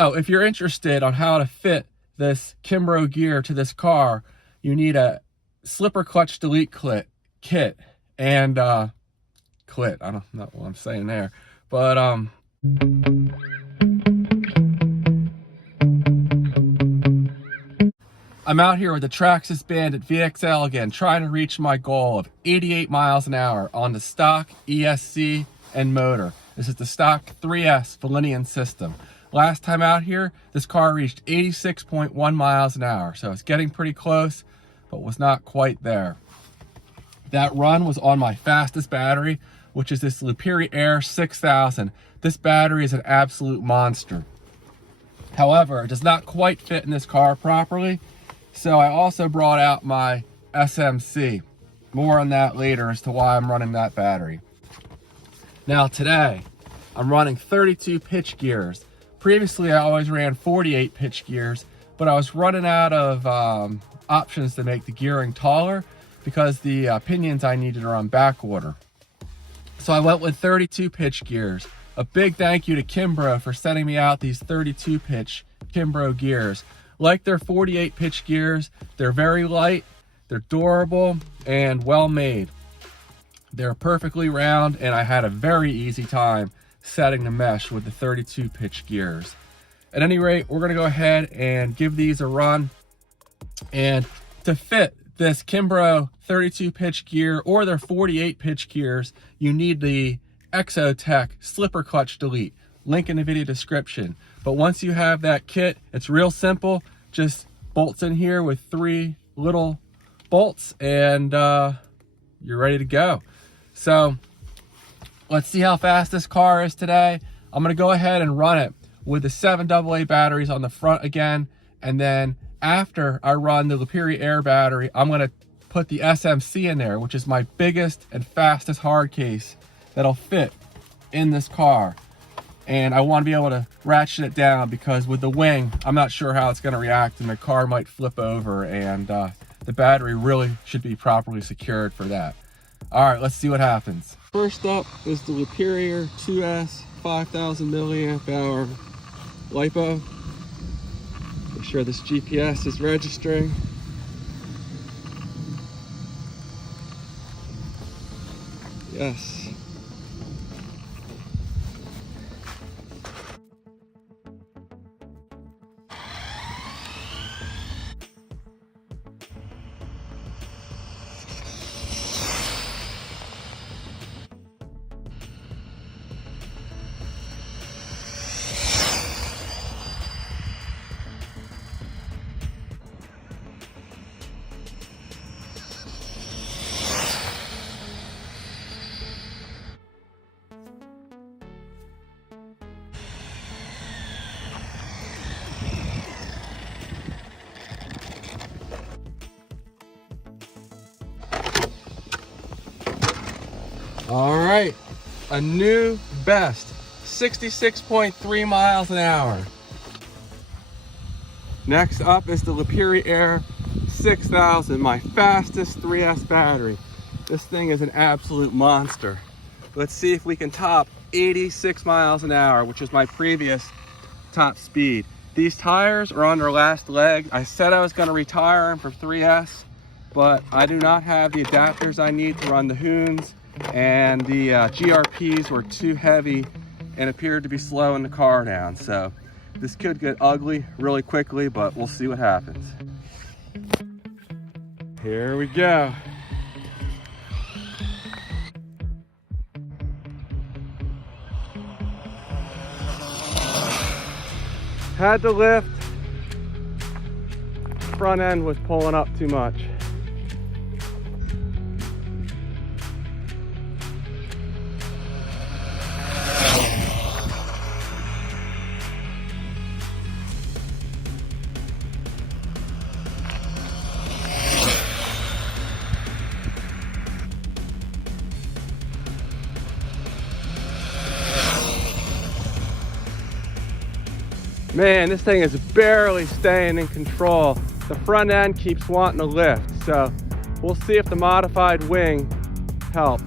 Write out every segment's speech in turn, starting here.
Oh, if you're interested on how to fit this Kimbrough gear to this car, you need a slipper clutch delete kit and clit. I don't know what I'm saying there, but I'm out here with the Traxxas Bandit VXL again, trying to reach my goal of 88 miles an hour on the stock ESC and motor. This is the stock 3S Velineon system. Last time out here, this car reached 86.1 miles an hour, so it's getting pretty close, but was not quite there. That run was on my fastest battery, which is this LiperiAir 6000. This battery is an absolute monster. However, it does not quite fit in this car properly, so I also brought out my SMC. More on that later as to why I'm running that battery. Now today, I'm running 32 pitch gears. Previously, I always ran 48 pitch gears, but I was running out of options to make the gearing taller because the pinions I needed are on back order. So I went with 32 pitch gears. A big thank you to Kimbrough for sending me out these 32 pitch Kimbrough gears. Like their 48 pitch gears, they're very light, they're durable, and well made. They're perfectly round, and I had a very easy time setting the mesh with the 32 pitch gears. At any rate, we're going to go ahead and give these a run. And to fit this Kimbrough 32 pitch gear or their 48 pitch gears, you need the Exotech slipper clutch delete. Link in the video description. But once you have that kit, it's real simple. Just bolts in here with 3 little bolts, and you're ready to go. So let's see how fast this car is today. I'm going to go ahead and run it with the 7 AA batteries on the front again. And then after I run the LiperiAir battery, I'm going to put the SMC in there, which is my biggest and fastest hard case that'll fit in this car. And I want to be able to ratchet it down because with the wing, I'm not sure how it's going to react and the car might flip over, and the battery really should be properly secured for that. All right, let's see what happens. First up is the LiperiAir 2S 5000 milliamp hour LiPo. Make sure this GPS is registering. Yes. All right, a new best, 66.3 miles an hour. Next up is the LiperiAir 6000, my fastest 3S battery. This thing is an absolute monster. Let's see if we can top 86 miles an hour, which is my previous top speed. These tires are on their last leg. I said I was going to retire them for 3S, but I do not have the adapters I need to run the Hoons, and the GRPs were too heavy and appeared to be slowing the car down. So this could get ugly really quickly, but we'll see what happens. Here we go. Had to lift. Front end was pulling up too much. Man, this thing is barely staying in control. The front end keeps wanting to lift, so we'll see if the modified wing helps.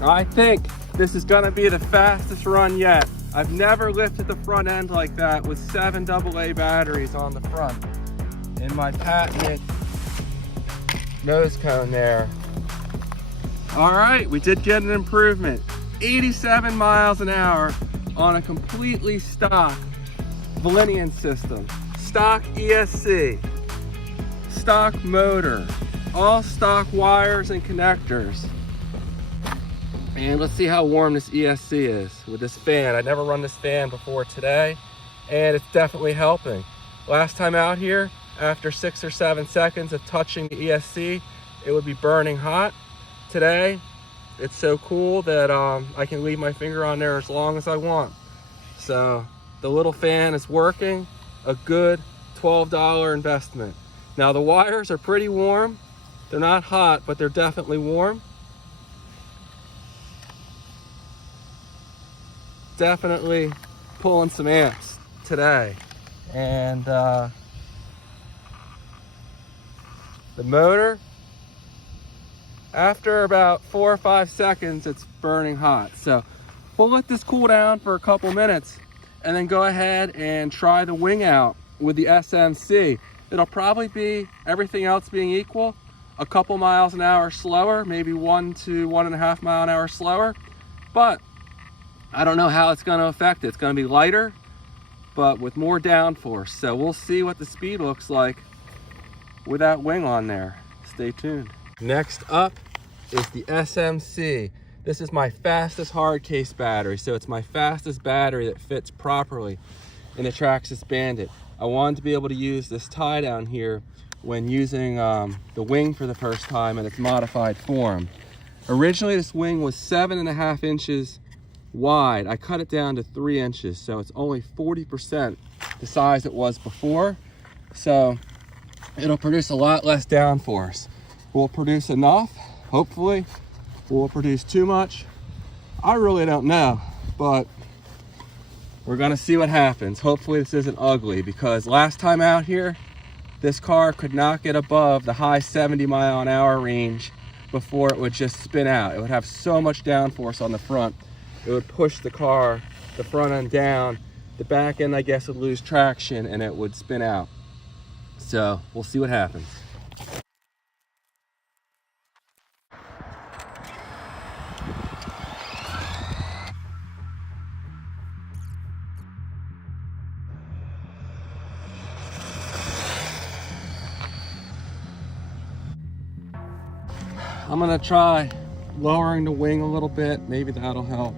I think this is gonna be the fastest run yet. I've never lifted the front end like that with 7 AA batteries on the front. In my patented nose cone there. All right, we did get an improvement. 87 miles an hour on a completely stock Velineon system. Stock ESC, stock motor, all stock wires and connectors. And let's see how warm this ESC is with this fan. I never run this fan before today, and it's definitely helping. Last time out here, after 6 or 7 seconds of touching the ESC, it would be burning hot. Today, it's so cool that I can leave my finger on there as long as I want. So the little fan is working, a good $12 investment. Now the wires are pretty warm. They're not hot, but they're definitely warm. Definitely pulling some amps today. And the motor, after about 4 or 5 seconds, it's burning hot. So we'll let this cool down for a couple minutes and then go ahead and try the wing out with the SMC. It'll probably be, everything else being equal, a couple miles an hour slower, maybe 1 to 1.5 mile an hour slower, but I don't know how it's going to affect it. It's going to be lighter, but with more downforce. So we'll see what the speed looks like with that wing on there. Stay tuned. Next up is the SMC. This is my fastest hard case battery. So it's my fastest battery that fits properly in the Traxxas Bandit. I wanted to be able to use this tie down here when using the wing for the first time in its modified form. Originally this wing was 7.5 inches wide. I cut it down to 3 inches, so it's only 40% the size it was before. So it'll produce a lot less downforce. Will produce enough, hopefully. Will produce too much? I really don't know, but we're gonna see what happens. Hopefully this isn't ugly, because last time out here, this car could not get above the high 70 mile an hour range before it would just spin out. It would have so much downforce on the front. It would push the car, the front end down. The back end, I guess, would lose traction and it would spin out. So we'll see what happens. I'm gonna try lowering the wing a little bit. Maybe that'll help.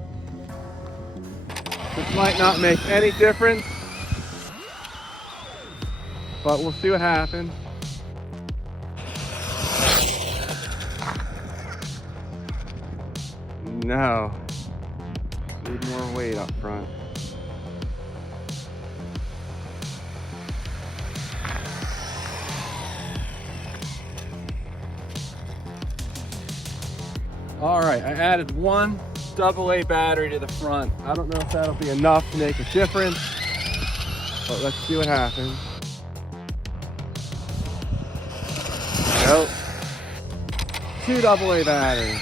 This might not make any difference, but we'll see what happens. No, need more weight up front. All right, I added 1 AA battery to the front. I don't know if that'll be enough to make a difference, but let's see what happens. Nope. 2 AA batteries.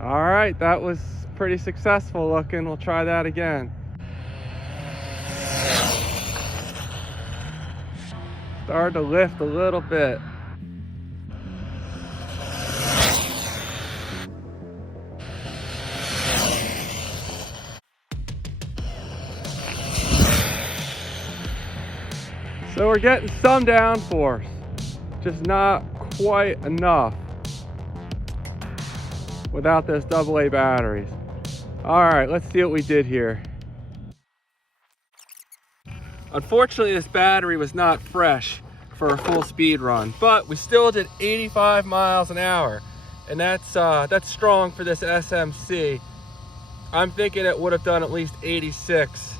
All right, that was pretty successful looking. We'll try that again. Started to lift a little bit. So we're getting some downforce, just not quite enough without those AA batteries. All right, let's see what we did here. Unfortunately, this battery was not fresh for a full speed run, but we still did 85 miles an hour, and that's strong for this SMC. I'm thinking it would have done at least 86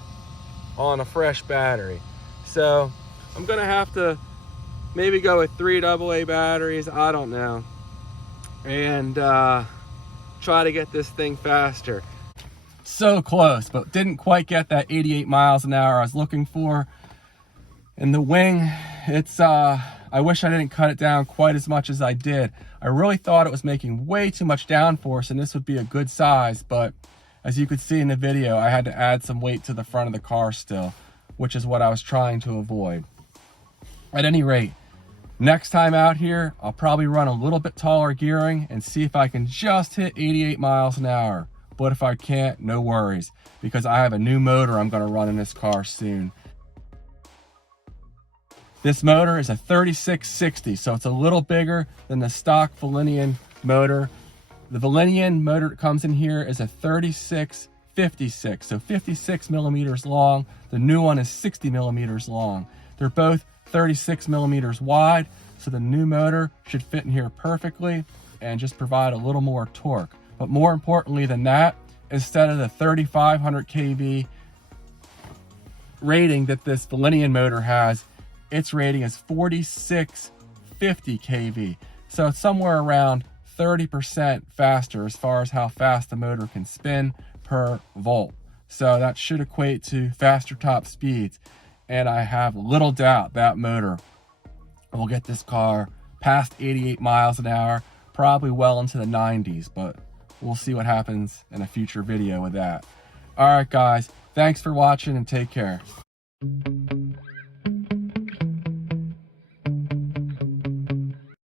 on a fresh battery. So I'm gonna have to maybe go with 3 AA batteries, I don't know, and try to get this thing faster. So close, but didn't quite get that 88 miles an hour I was looking for. And the wing, it's I wish I didn't cut it down quite as much as I did. I really thought it was making way too much downforce and this would be a good size, but as you could see in the video, I had to add some weight to the front of the car still, which is what I was trying to avoid. At any rate, next time out here, I'll probably run a little bit taller gearing and see if I can just hit 88 miles an hour. But if I can't, no worries, because I have a new motor I'm gonna run in this car soon. This motor is a 3660, so it's a little bigger than the stock Velineon motor. The Velineon motor that comes in here is a 3656, so 56 millimeters long. The new one is 60 millimeters long. They're both 36 millimeters wide, so the new motor should fit in here perfectly and just provide a little more torque. But more importantly than that, instead of the 3500 kV rating that this Velineon motor has, its rating is 4650 kV. So it's somewhere around 30% faster as far as how fast the motor can spin per volt. So that should equate to faster top speeds. And I have little doubt that motor will get this car past 88 miles an hour, probably well into the 90s, but we'll see what happens in a future video with that. All right, guys, thanks for watching and take care.